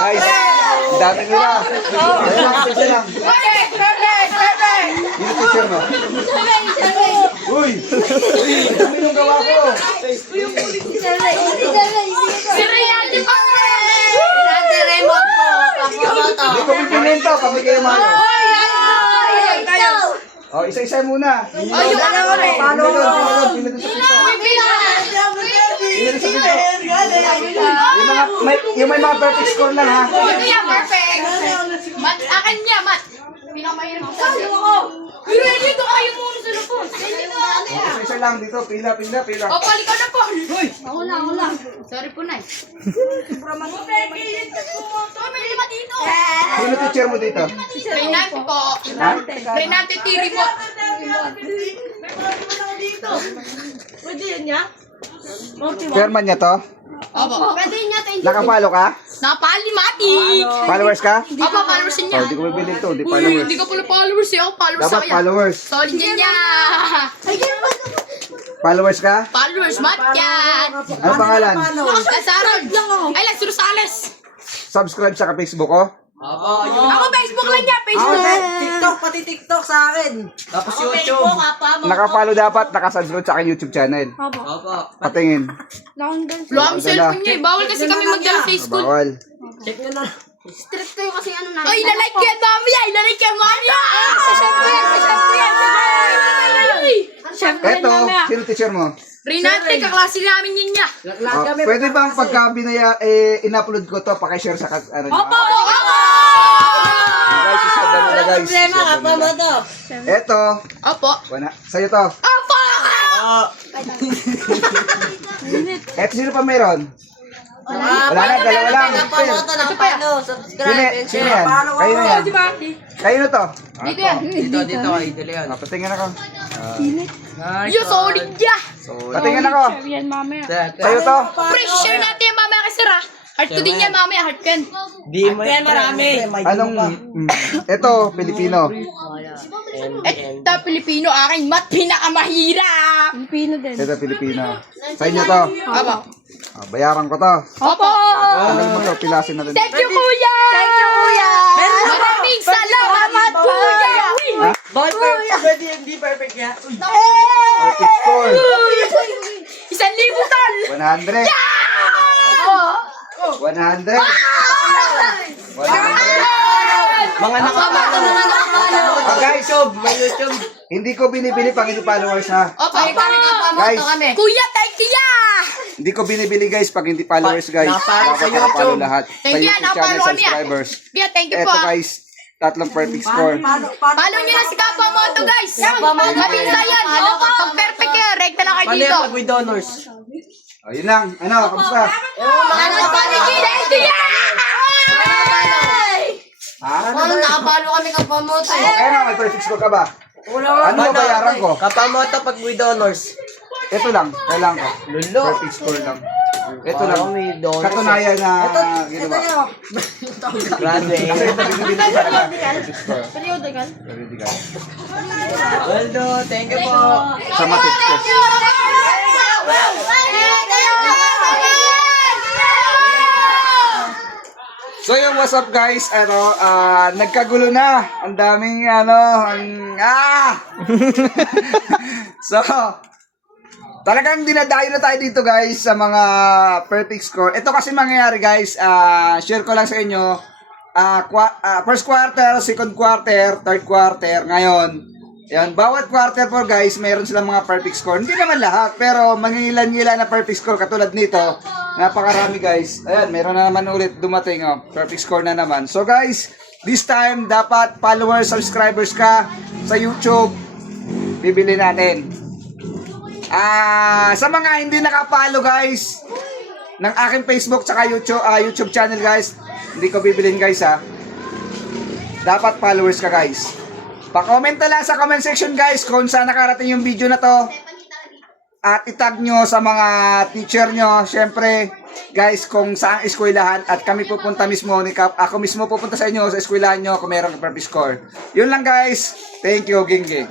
Guys, dami nila. Ayan lang, picture lang. Yung picture mo. Uy! Uy! Dami nung gawa ko. Si Rian, di ba? Hindi ko pipiliin to. Kami kayo malo. Oh, isa-isa muna. Pili doon sa pito. Yung may mga perfect score lang ha. Perfect. Mat, akin niya, Mat. Pinakamahirap ko sa pero dito kayo muna sa lupos. Isa-isa lang dito. Pila. O, pali ka na po. Ako lang. Sorry po, Nay. May lima dito. Sino teacher mo dito? Renante po. Renante Tiri po. Chairman niya to? Opo. Nakapalo ka? Napali, Mati. Followers ka? Opo, followers niya. Oh, di ko bibili to. Di Uy, followers. hindi ko pala followers eh. Ako followers Dapat ako yan. followers. Solid yan niya. Followers ka? Followers, Mat yan. Ano pangalan? Lasaron. Ay, Las Rosales. Subscribe sa Facebook ko? Ako Facebook lang niya. Facebook. TikTok, pati TikTok sa akin. Tapos YouTube. Nakapalo dapat, nakasubscribe sa aking YouTube channel. Opo. Patingin. Wala ang cellphone niya eh. Bawal kasi kami magdala sa school. Bawal. Check nyo na. Strict kayo kasi ano na. Ay, ilalike yan, mami. Ilalike yan, mami. Chef ko yan. Eto, sino teacher mo? Renate, kaklase namin yun niya. Oh, pwede bang pagka in-upload ko to, pakishare sa ano? Opo! Guys, isada mo na guys. Apa mo to? Eto, Opo. sa'yo to. Opo! Eto, sino pa meron? Wala na, dalawa lang. Apa mo to ng follow, subscribe, and Sino share. yan? Kayo na yan. Kayo na to. Dito yan. Dito, idol yan. Patingin ako. Yung solid niya. Patingin ako. Sa'yo to. Pressure natin yan, mamaya kasi Ra. Heart ko din yan, mamaya. Heart ko yan. Di mo yan marami. Anong, eto, Pilipino. Ito, Pilipino, aking mat, pinakamahirap. Eto, Pilipino. Sa inyo to. Opo. Bayaran ko to. Opo. Tanggal mo to, pilasin natin. Thank you, kuya. Maraming salamat, kuya. Boy, perfect. Hindi perfect ya. Perfect score. 1,000 tol. 100. 100. 100. Mga nakapalo. Guys, May YouTube. hindi ko binibili pag hindi followers ha. Opo. Guys, Kuya, thank you ya. hindi ko binibili guys pag hindi followers guys. Napalo sa Dapat nakapalo YouTube. lahat. Thank you, YouTube napalo channel kami, ah. subscribers. Kuya, thank you po. Eto guys, tatlong perfect score. Follow nyo na si Kapwa Moto, guys. Mabisa yan. Opo, pag perfect yan, rekta lang kayo Paano dito. yan pag with donors? Ayun lang. Ano, kamusta? Ano pa ni Thank you ya. Ha? Nakapalo kami kapwa mo to. Okay na, may perfect score ka ba? Ano babayaran ko? Kapamoto pag with donors. Ito lang, kailangan ko. Lulo. Perfect score lang. Ito lang. May donors. Katunayan na ginawa. Grabe. Kasi ito binibili ko sa kanila. Perfect score. Periodical. Periodical. Waldo, thank you po. Sa matik ko. So yung what's up guys, nagkagulo na. Ang daming So, talagang dinadayo na tayo dito guys sa mga perfect score. Ito kasi mangyayari guys, share ko lang sa inyo. First quarter, second quarter, third quarter, ngayon. Yan, bawat quarter po guys, mayroon silang mga perfect score. Hindi naman lahat, pero mangilan-ngilan na perfect score katulad nito. Napakarami guys. Ayan, meron na naman ulit dumating. Oh. Perfect score na naman. So guys, this time dapat followers, subscribers ka sa YouTube. Bibili natin. Sa mga hindi nakapalo guys ng aking Facebook tsaka YouTube channel guys, hindi ko bibilin guys ha. Dapat followers ka guys. Pa-comment na lang sa comment section guys kung saan nakarating yung video na to. At itag nyo sa mga teacher nyo. Syempre guys, kung saan eskwelahan. At kami pupunta mismo, ako mismo pupunta sa inyo sa eskwelahan nyo kung meron ka perfect score. Yun lang guys. Thank you, Ging Ging.